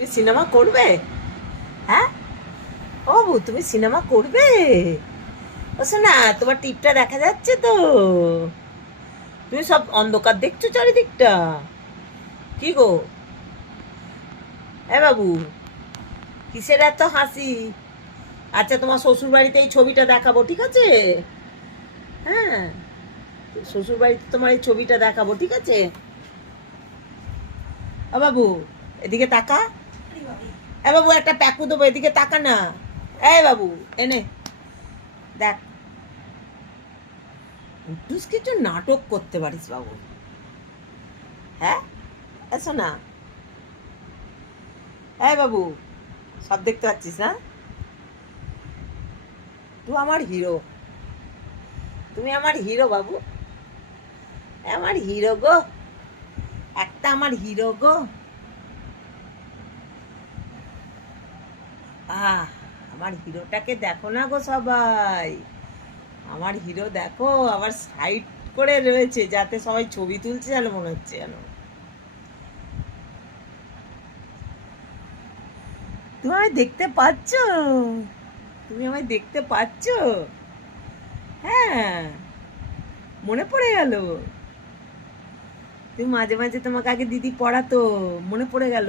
তুমি সিনেমা করবে? হ্যাঁ, ও বাবু, তুমি সিনেমা করবে? ও শোনা, তোমার টিপটা দেখা যাচ্ছে তো। তুমি সব অন্ধকার দেখছো চারিদিকটা। কি গো? বাবু, কিসের এত হাসি? আচ্ছা, তোমার শ্বশুর বাড়িতে এই ছবিটা দেখাবো, ঠিক আছে? হ্যাঁ, শ্বশুর বাড়িতে তোমার এই ছবিটা দেখাবো, ঠিক আছে? ও বাবু, এদিকে তাকা। বাবু, একটা প্যাকু দেবো, এদিকে তাকা না। বাবু, এনে দেখ। তুই কিছু নাটক করতে পারিস বাবু। হ্যাঁ, এসো না। বাবু, সব দেখতে পাচ্ছিস না? তুই আমার হিরো। তুমি আমার হিরো বাবু। আমার হিরো গো। একটা আমার হিরো গো। আহ, আমার হিরোটাকে দেখো না গো সবাই। আমার হিরো দেখো, আবার সাইড করে রয়েছে যাতে সবাই ছবি তুলছে যেন মনে হচ্ছে যেন। তুমি আমায় দেখতে পাচ্ছ? তুমি আমায় দেখতে পাচ্ছ? হ্যাঁ, মনে পড়ে গেল। তুমি মাঝে মাঝে তোমাকে আগে দিদি পড়াতো, মনে পড়ে গেল।